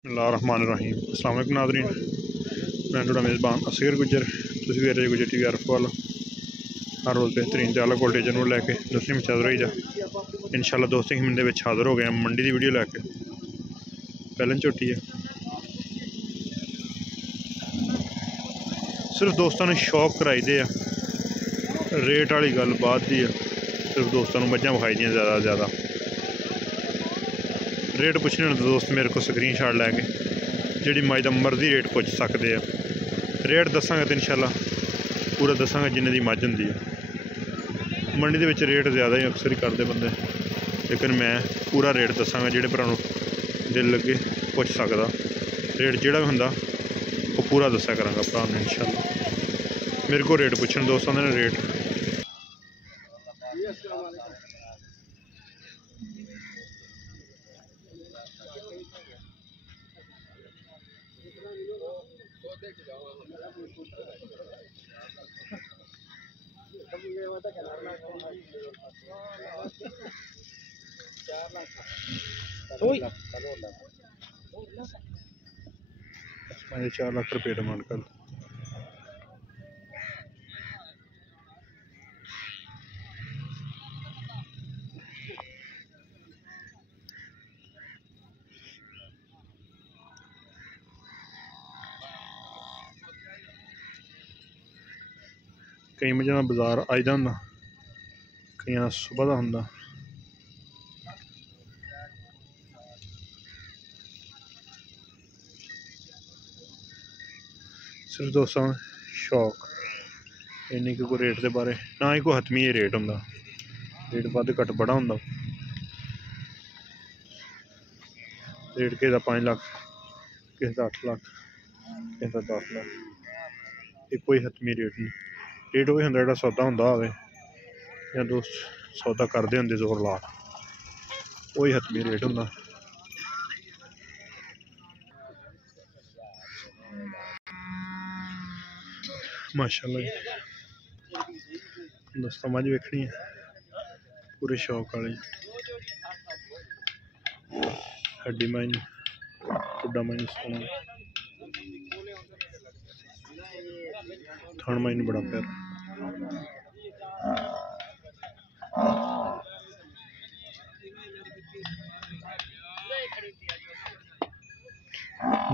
बिस्मिल्लाहिर्रहमानिर्रहीम। अस्सलाम वालेकुम नाज़रीन, मैं थोड़ा मेज़बान असगर गुज्जर। तुसीं वेख रहे गुज्जर टीवी आरिफवाला। हर रोज़ बेहतरीन ते आला क्वालिटी जानवर लैके दोस्तें में हाज़र होई जा। इंशाअल्लाह दोस्तें की मिलने में हाज़र हो गए हैं मंडी की वीडियो लैके। पहले झोटी है, सिर्फ दोस्तों ने शौक कराई दे, रेट वाली गल बाद दी है। सिर्फ दोस्तों मझां विखाई दियां ज़्यादा तो ज़्यादा। रेट पुछने तो दोस्त मेरे को स्क्रीन शॉट लैके जी मज का मर्जी रेट पुछ सकते हैं। रेट दसांगा तो इंशाअल्लाह पूरा दसांगा जिन्ने दी मझ होंदी है। मंडी दे विच रेट ज़्यादा ही अक्सर ही करते बंदे, लेकिन मैं पूरा रेट दसांगा जिहड़े भरा दिल लगे पुछ सकदा। रेट जिहड़ा भी हुंदा वो पूरा दस्या करांगा भरा नूं इंशाअल्लाह। मेरे को रेट पुछन दोस्तों ने रेट मैं 4 लाख रुपये डिमांड कर। कई मझां दा बाजार अज दा हुंदा, कई सुबह का हुंदा। सिर्फ दोस्तों शौक इन्नी कि कोई रेट के बारे ना ही कोई हतमी रेट होंदा। रेट वध घट बड़ा होंदा। रेट किसी का 5 लाख, किसी का 8 लाख, किसी का 10 लाख, ये कोई हतमी रेट नहीं। रेट वही होंदा जिहड़ा सौदा होंदा होवे या दोस्त सौदा करदे होंदे जोर ला, वही हतमी रेट होंदा। माशाअल्लाह जी दोस्तों मझ वेखनी है पूरे शौक वाली। हड्डी माइन टुड्डा माइन सोना थन माइन बड़ा प्यारा।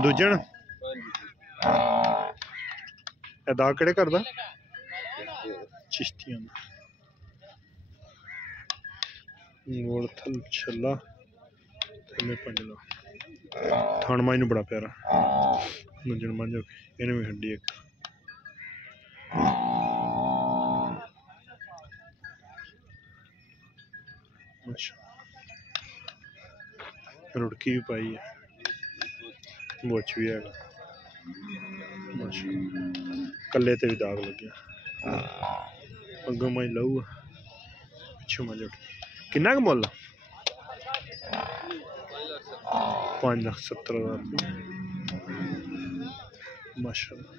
दूजन अदा केड़े करदा चिश्तियां गोल थल छला थले पंजला थान माइन बड़ा प्यारा। दूजन मंझ इन्हें भी हड्डी एक रुड़की भी पाई है, बुछ भी है, कल्ले ते भी दाग लगे। अगों मैं लऊ पिछू मैं उठ किन्ना क मुल 5,70,000 माशाअल्लाह।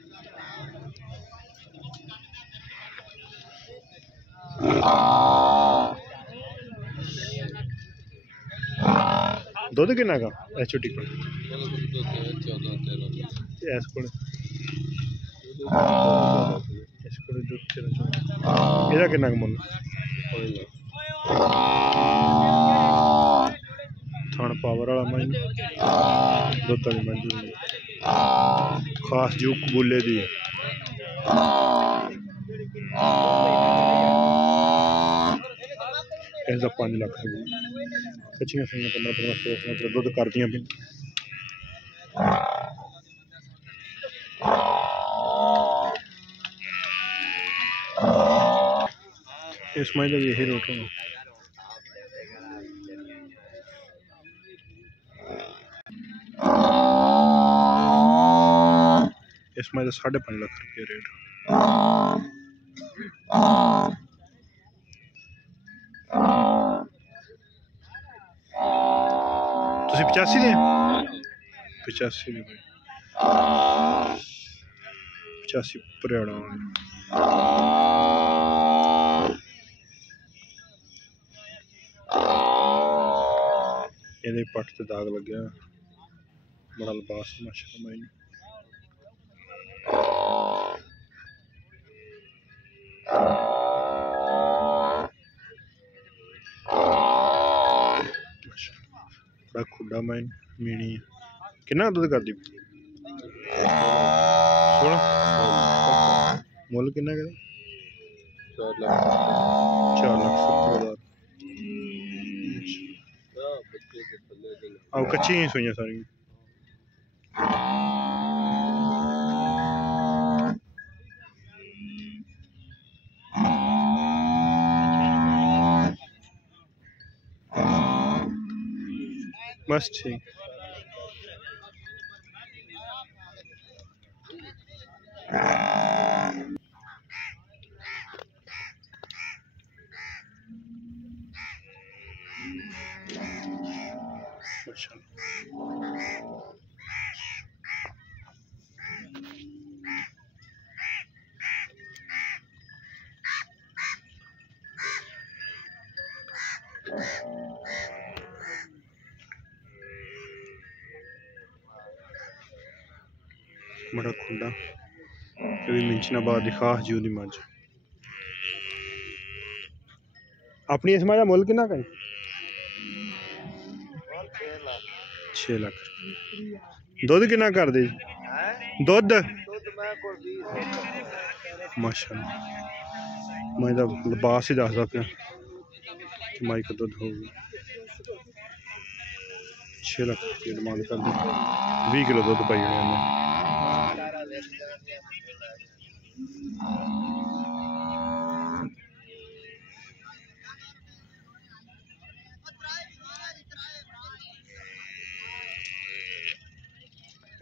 दुध किन्ना का इस झोटी को एदा किन्ना मुल थान पावर वाला मंझ दुध वाली मंझ खास जू कबूले दी इसका 5 लाख रुपये। कच्चियां सही 15-15 दुध कर दियां भी। इस मई का भी यही रेट होगा। इस मई का 5.5 लाख रुपये रेट। तुसी 85 दे 85 दे 85 परियाड़ा ये पट से दाग लग गया। बड़ा लिबास माशाल्लाह भाई। बड़ा खुडा माइन मीनी कितना दुध कर दी 16 मुल कितना कर 4,70,000। अब कच्ची ही सुइयां सारी बस ठीक। बड़ा खुंडा मिंचनाबाद की खास जू की मझ अपनी इस मझ मुल कितना कहीं 6 लाख। दुध कितना कर दे दुध माशाल्लाह मैं लिबास ही दसदा पिया माई का दुध होगा 6 लाख रुपये डिमांड कर दी 20 किलो दुध पाई जाने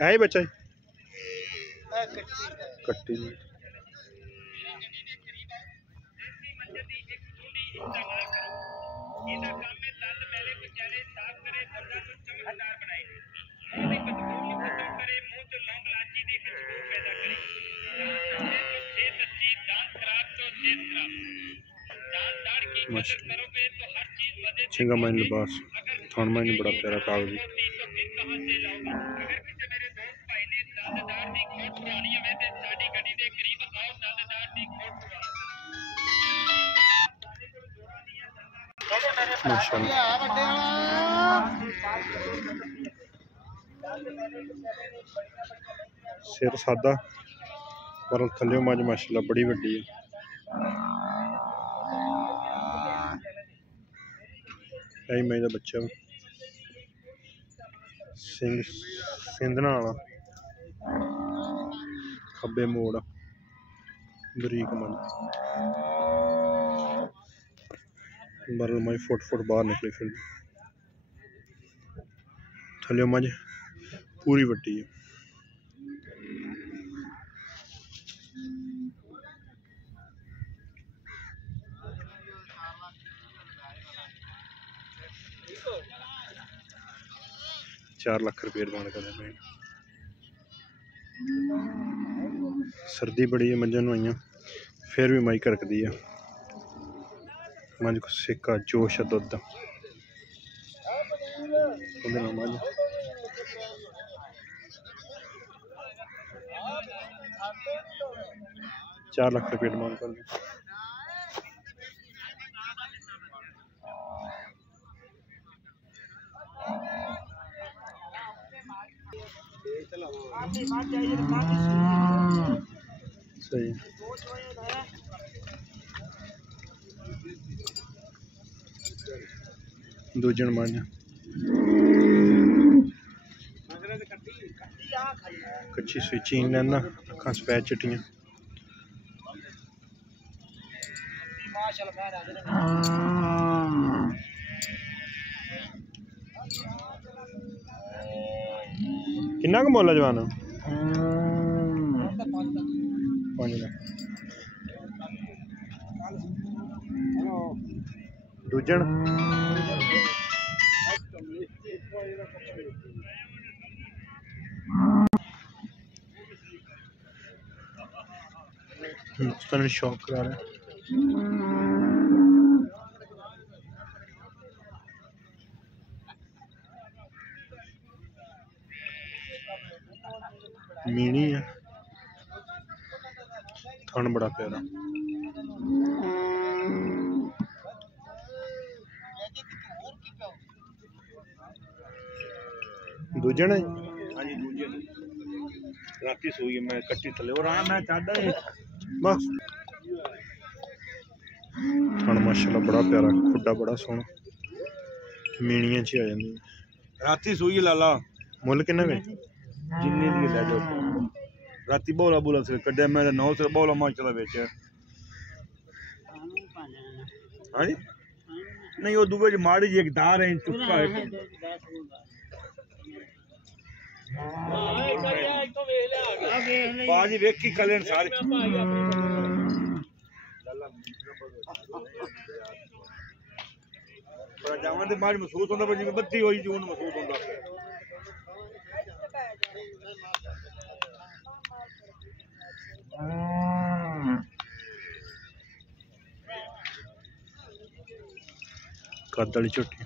है ही बच्चा कट्टी चंगा माइन लिबास थान माइन बड़ा प्यारा कागजी सिर सादा पर थल्ले मझ माशाल्लाह बड़ी वड्डी है। यही मई का बच्चा सिंह सिंधना वाला खब्बे मोड़ बरीक मन बरल मझ फुट बाहर निकली फिर थल्ले मझ पूरी वड्डी है। चार लाख रुपये डिमांड कर रहे हैं। सर्दी बड़ी है मंझा नुआइया फिर भी माई करकदी है मंझ को सेका जोश है दुध मझ 4 लाख रुपये डिमांड कर रहे सही दूजन मझ कच्ची सुई चीन लेना अखा सफेद चिट्टियां किन्ना क मुल जवान 5 लाख दूजन शौक करा रहे मीनी है, थन बड़ा प्यारा। दूजे ने राती सोई मैं कट्टी थले और आना मैं चाहता है बस। थन माशाल्लाह बड़ा प्यारा, खुड्डा बड़ा सोहना, मीनियां च आ जांदी। राती सोई लाला मुल किन्ना गए? जिन्नी दी ले जाओ। राती बोला बोला से कड्डे मैं 9 से बोला माशाल्लाह बेच। हां जी नहीं वो दुबे जो माड़ी जी एक दार है चुप्पा है। बाजी वेख की कलेन सारे पर जावन दे माज महसूस होंदा पर जिवें बत्ती होई जून महसूस होंदा। कद वाली झोटी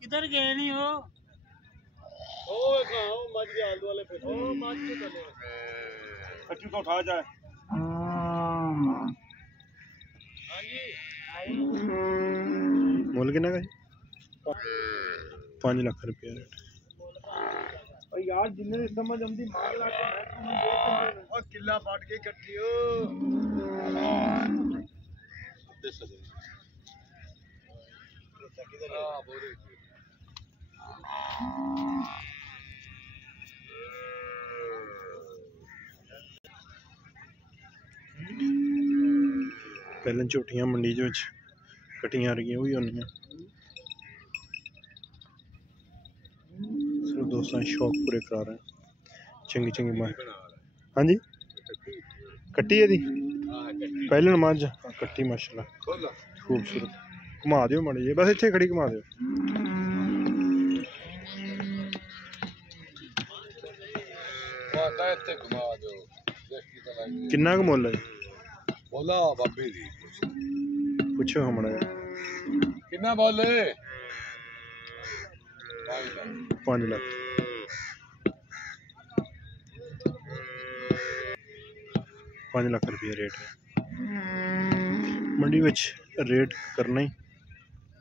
किधर गए नहीं हो? ओ खाओ मज के आलू वाले पे ओ मज के चले कच्ची तो उठा जाए। हां जी मुल किन्ना गए? 5 लाख रुपया रेट। और यार जिन्ने समझ आंदी मांग ला के मैं और किला फाट के इकट्ठी हो पहले झोटियां मंडी च कटियां रही हुई होनियां। सिर्फ दोस्तों शौक पूरे करा रहे हैं। चंगी चंगी मां हाँ जी कट्टी है दी पहले नमाज कट्टी माशाल्लाह खूबसूरत। घुमा दियो माड़ी जी बस इत्थे खड़ी घुमा दियो। किन्ना क मुल है? बोला बाबे दी पूछो हमारा कितना बोले 5 लाख। 5 लाख रुपये रेट है मंडी में। रेट करना ही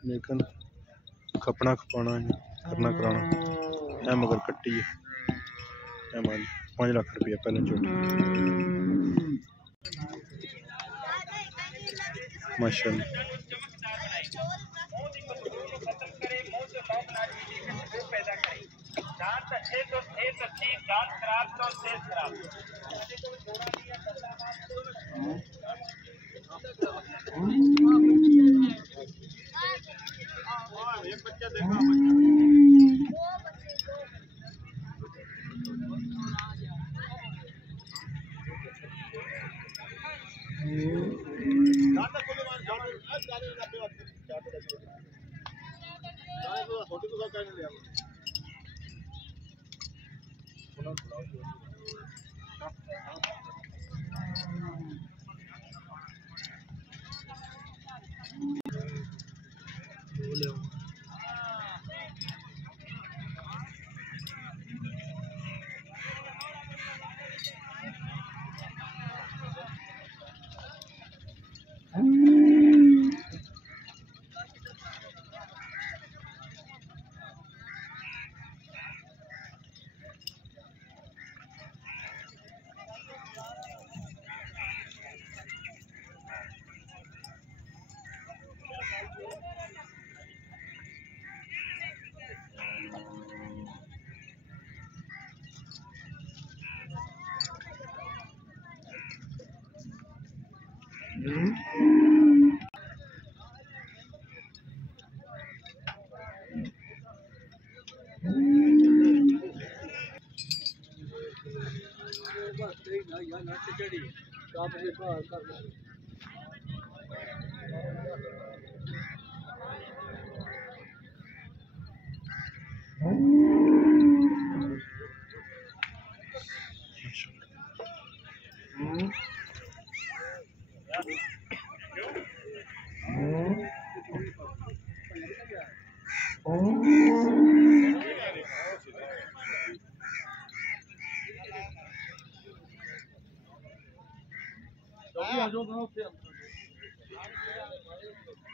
लेकिन खपना खपाना करना कराना है मगर कट्टी है 5 लाख रुपया पहले झोटी माशाल्लाह।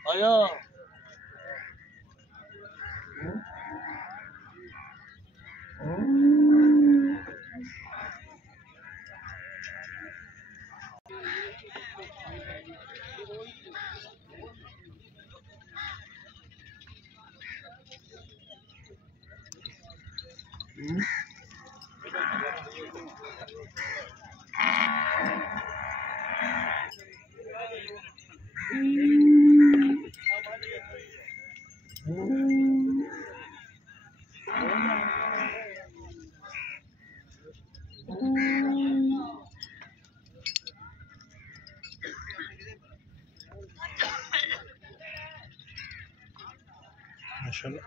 आया माशाल्लाह।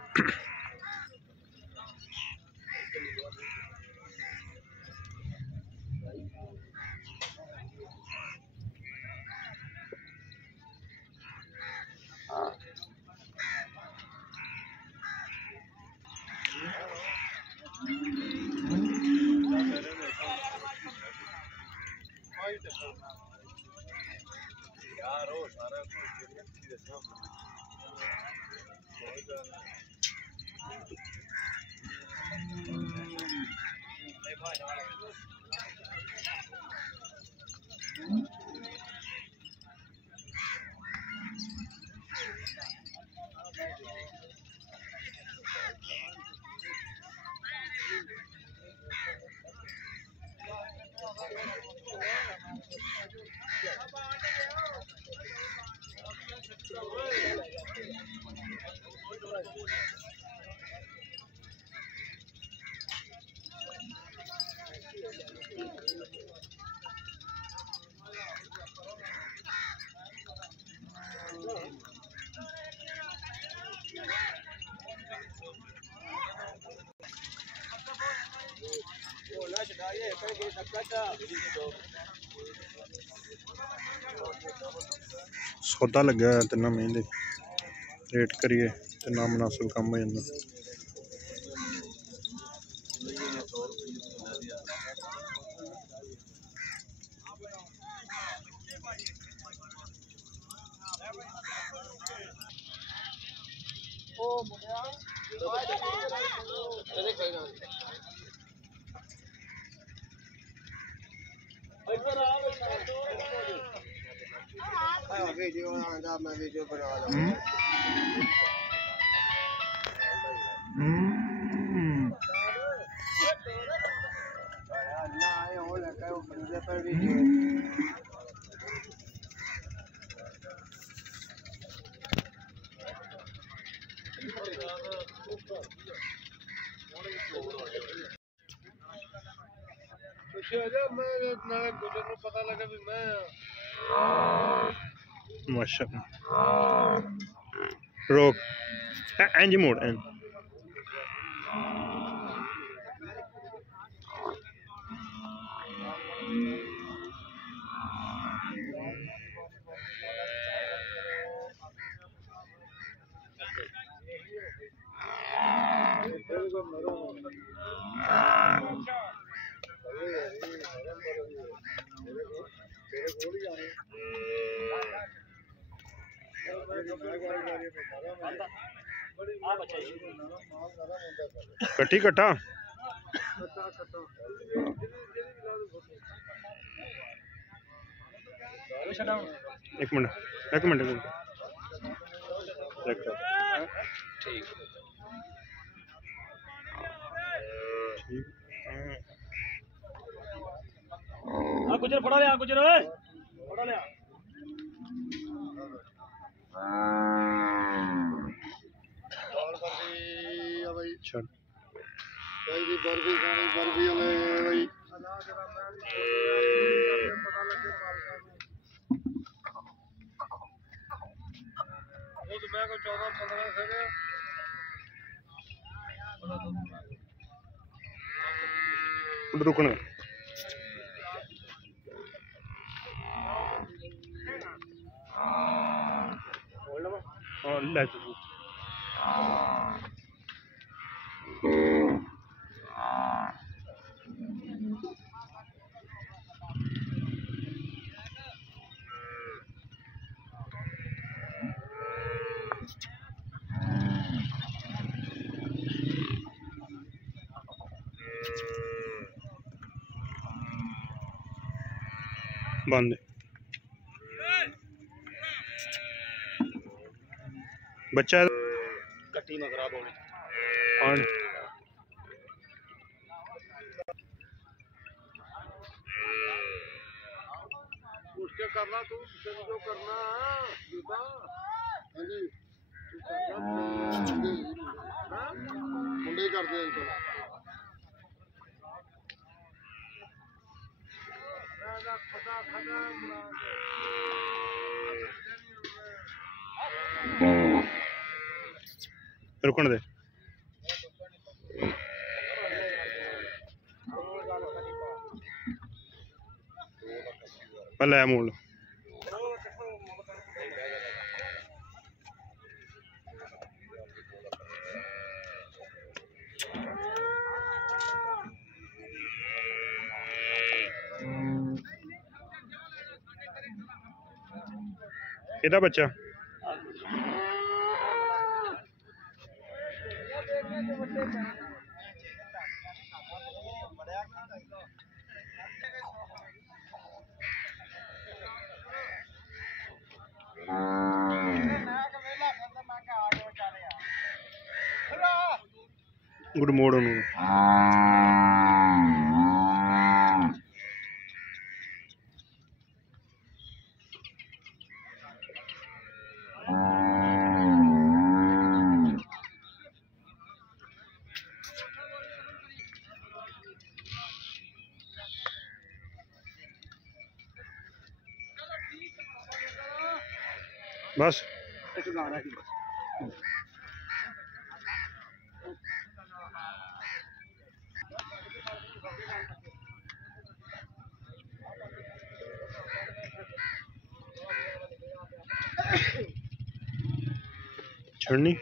सौदा लग्या है ते ना महंगे रेट करिए ते ना मुनासिब कम हो जाता। वीडियो बना मैं वीडियो बना रहा ना आए हो लगा वो बंदे पर वीडियो मैं गुजर को पता लगा भी मैं माशाल्लाह। रोक एंज मोड़ एंज कटी कटा एक मिनट एक मिनट एक मिनट ठीक गुजर फड़ा ले गुजर फड़ा ले चल भाई जी बर्फी खानी बर्फी वाले भाई वो तो मैं को 14-15 से रुकना और ले बंद बच्चा कट्टी ना खराब होगी और उसके करना तू जो करना जूता मुंडे कर दे रुकन दे पहले मूल किदा बच्चा गुड मोड़ बस छड़नी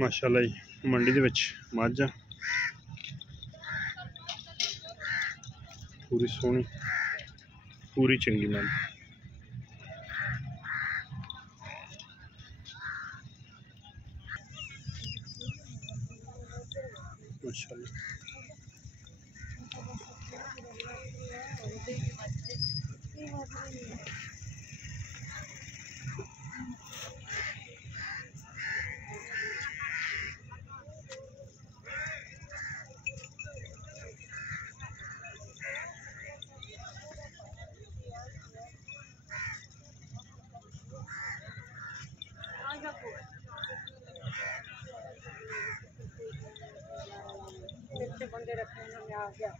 माशाल्लाह जी मंडी दे विच मझ पूरी सोहनी पूरी चंगी मझ माशाल्लाह बंदे रखने में आ गया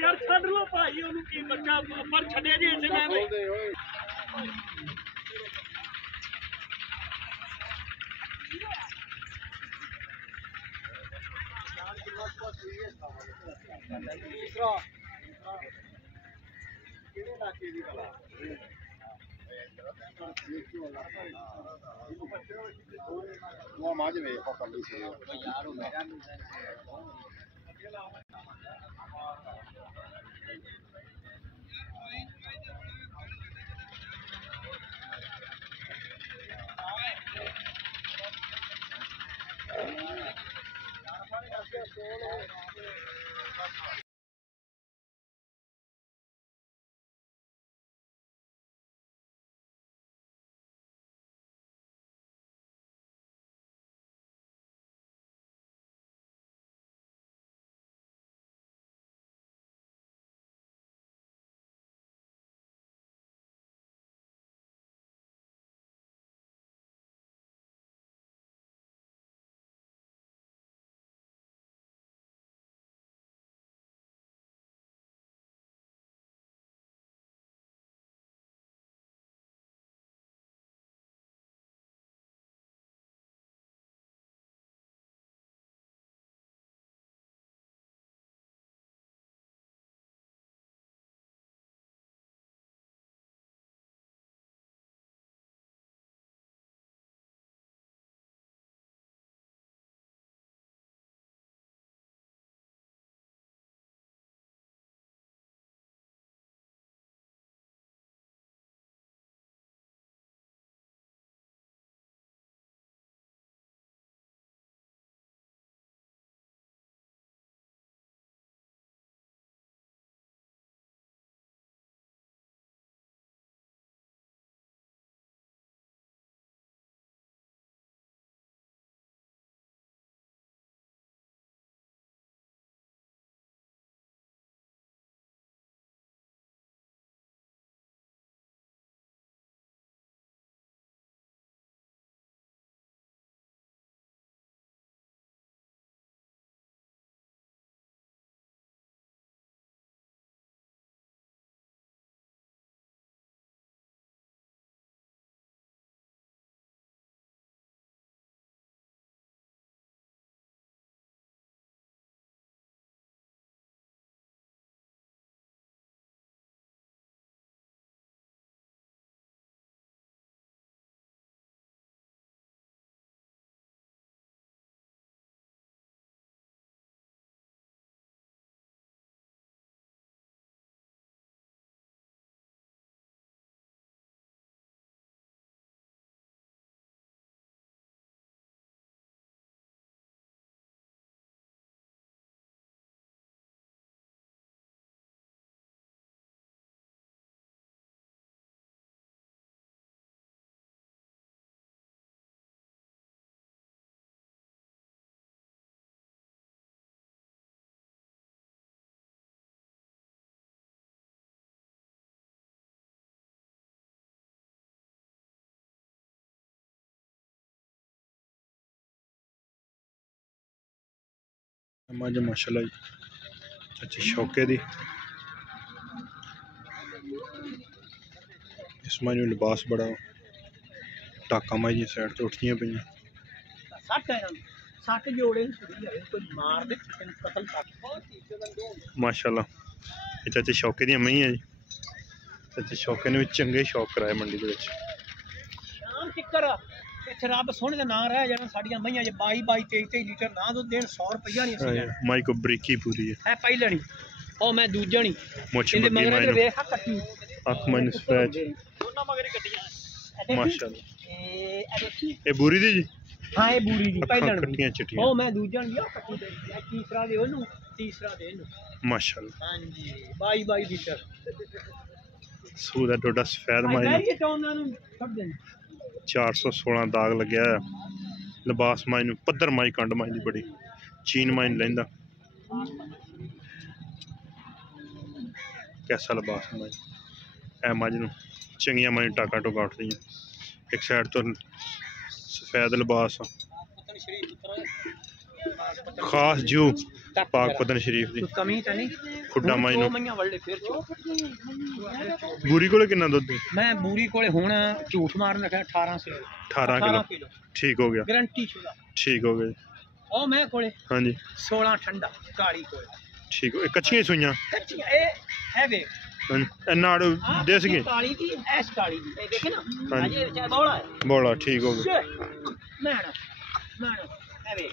यार छड़ लो भाई ओनू की बच्चा पर छड़े जे इसे मैं मज माशाल्लाह जी चाची शौके दी इस मज लिबास बड़ा टाका माई जी साइड तो उठियां पई माशाल्लाह। ये चाचे शौके दी मई है जी। चाचे शौके ने भी चंगे शौक कराए मंडी दे विच। रब सोने का नाम रह जाना साड़ियां मईयां जे 22-23 लीटर ना दुध देन 100 रुपया नहीं सी लेना माई को बरीकी पूरी है पहले नहीं ओ मैं दूजा नहीं मुछ इनदे मगी मगर माई वेख कट्टी अख मन स्पैच दोनों मगर कट्टियां माशाल्लाह। ए देखी ये बूरी दी जी हां ये बूरी दी पहले कट्टियां चिट्टियां ओ मैं दूजा नहीं कट्टी दे तीसरा दे ओनू तीसरा दे इनू माशाल्लाह। हां जी 22 लीटर सूदा डोडा सफेद माई मैं ये चाहुंदा नु छड़ दे 416 दाग लग्या है। लिबास माई नूं पद्धर माई कंड माई दी बड़ी चीन माई लैंदा कैसा लिबास माई ए मज नूं चंगियां माई टाका टुका उठदियां एक साइड तो सफेद लिबास खास जू पाक पतन शरीफ दी कमी तो नहीं खुड्डा माई नूं बूरी कोले कितना दुध मैं बूरी कोले हुण झूठ मारन रखा 18 किलो ठीक हो गया गारंटी शुदा ठीक हो गया ओ मैं कोले हाँ जी 16 ठंडा काली कोले ठीक हो कच्चियां सुइयां कच्चियां ए है वे नाड़ देसी की काली की ऐस काली की देखे ना हाँ अजे चाहे बौड़ा है बौड़ा ठीक हो गया मैडम है वे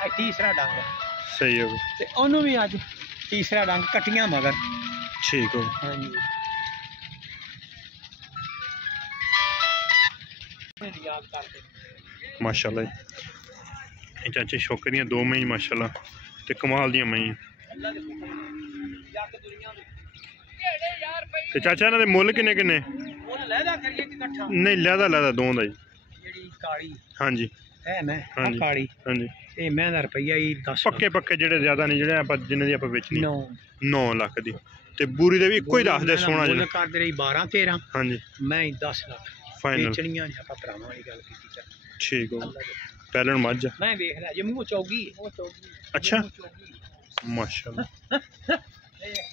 आ तीसरा डंग सही हो गया ते ओनू भी आज तीसरा डंग कटियां मगर ठीक हो हां जी याद करते माशाल्लाह ये चाचे शौके दियां दो मई माशाल्लाह ते कमाल दियां मई ते चाचा इन्हां दे मुੱਲ किन्ने किन्ने मुੱਲ लहदा करिए कि इकट्ठा नहीं लहदा लहदा दों दा जी जेडी काली हां जी है मैं हां जी काली हां जी ए मैं दा रुपया ही 10 पक्के पक्के जेडे ज्यादा नहीं जेडे आप जिन्ने दी आप बेचनी 9 लाख दी ते बूरी दे भी इक्को ही दस दे सोना जी कर दे रही 12-13 हां जी मैं 10 लाख फाइनल बेचणियां ने आपा भरावां वाली गल कीती चल ठीक हो पहले मझ मैं देख लिया जे मुंह चौगी वो चौगी अच्छा माशाल्लाह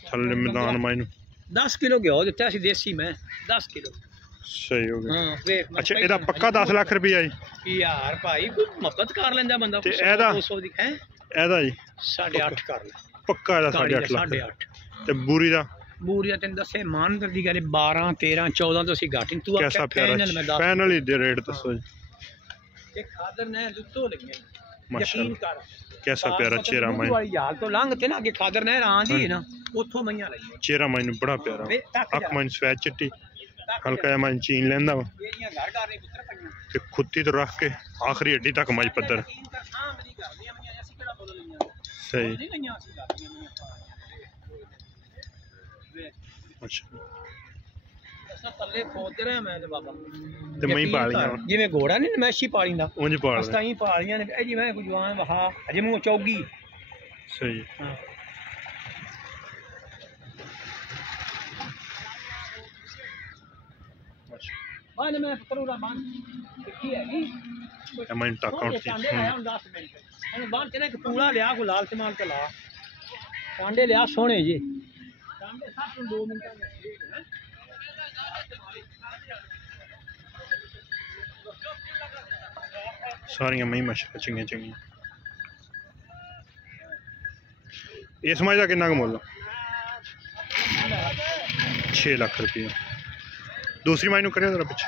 थल्ले मैदान माई 10 किलो घ्यो दिता सी देसी मैं 10 किलो सही हो गया हां देख अच्छा एदा पक्का 10 लाख रुपया जी यार भाई कोई मोहब्बत कर लेंदा बंदा ते एदा 200 दी है एदा जी 8.5 कर ले पक्का एदा 8.5 लाख 8.5 ते बूरी दा बूरिया तेन दसे मानदर दी गल 12 13 14 तो सी घाटी तू कैसा फाइनल में 10 फाइनल ही दे रेट दसो जी ये खादर ने लुत्तो लगियां माशाल्लाह यकीन कर कैसा प्यारा चेहरा माई वाली हाल तो लंघ ते ना आगे खादर ने रां दी ना ओथों मईयां लगी चेहरा माई बड़ा प्यारा अख माई सफेद चिट्टी हल्का या माई चीन लेंदा वा एरिया घर घर ने पुत्र पईयां ते खुत्ती तो रख के आखिरी हड्डी तक माई पत्थर सही अच्छा तल्ले खोद रहा मैं ते बाबा ते मई पालियां जिवें घोड़ा नहीं नमैशी पालिंदा उंज पाल अस्ताई पालियां ने ए जिवें कोई जवान वहा अजे मुंह चौगी सही हां बान मैं करूंगा बान की है नी मैं टाका उठती चांदे आया 10 मिनट एन बान चने एक पूरा लिया को लाल से माल के ला चांदे लिया सोने जी चांदे साथ 2 मिनट में सारियां मई माशाल्लाह चंगियां चंगियां इस मई का कितना मुल 6 लाख रुपया दूसरी माई करियो जरा पिछे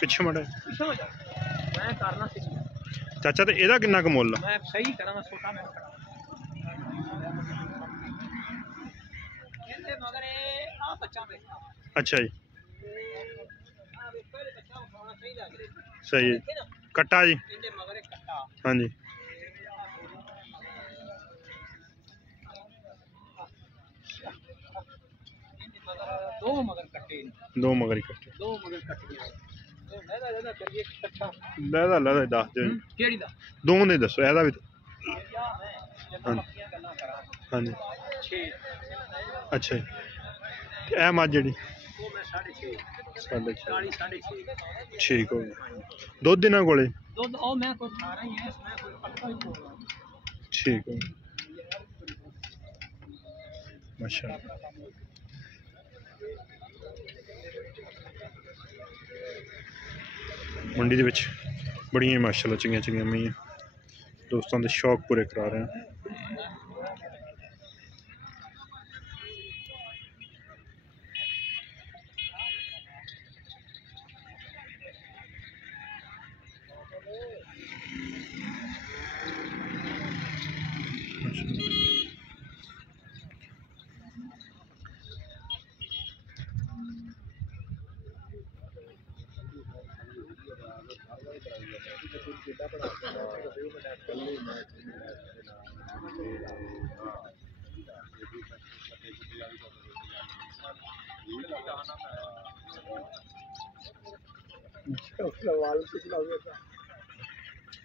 पिछे मड़ा चाचा तो एदा कितना मुल मैं सही करा मैं छोटा मैं मगर आ बच्चा बैठा अच्छा जी सही है कट्टा जी हाँ जी दो मगर कट्टे लहदा दस दो दों दे दसो एदा भी हाँ जी अच्छा जी ए मझ जी 6.5 ठीक हो गया दुध इन्हां कोले ठीक हो माशाअल्लाह। मंडी दे विच बड़ियां माशाअल्लाह चंगियां चंगियां मैंहियां दोस्तों के शौक पूरे करा रहे हैं।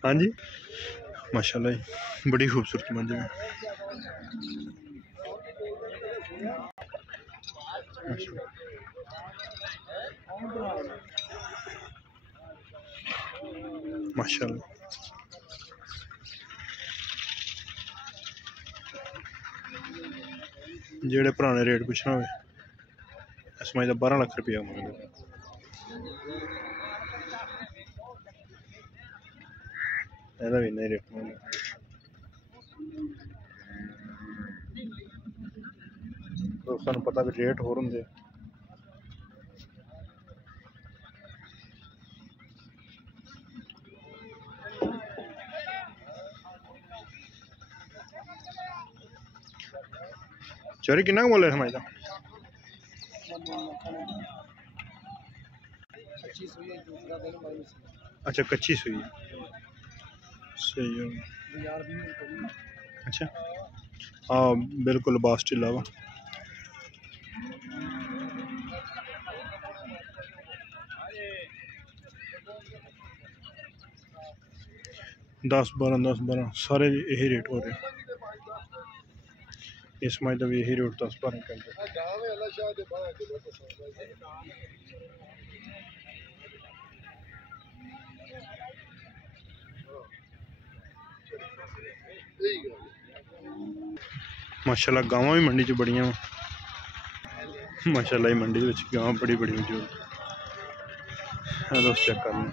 हाँ जी माशाल्लाह जी बड़ी खूबसूरत मंजर है। माशाल्लाह जेड़े भरा ने रेट पुछना हो समझ 12 लाख रुपया मंगदे। ਇਹਦਾ ਵੀ ਨਹੀਂ ਰੇਟ ਦੋਸਤਾਂ ਨੂੰ ਪਤਾ ਵੀ ਰੇਟ ਹੋਰ ਹੁੰਦੇ। चोरी किन्ना मुल है समझदा? अच्छा कच्ची सुई है सही है। अच्छा हाँ बिल्कुल बास ढिला वा। दस बारह सारे यही रेट हो रहे। इस मैच का भी यही रेट 10-12 घंटे। माशाल्लाह गावां भी मंडी च बड़ियां माशाल्लाह ही मंडी विच गावां बड़ी बड़ी मौजूद है। दोस्त चेक कर लें।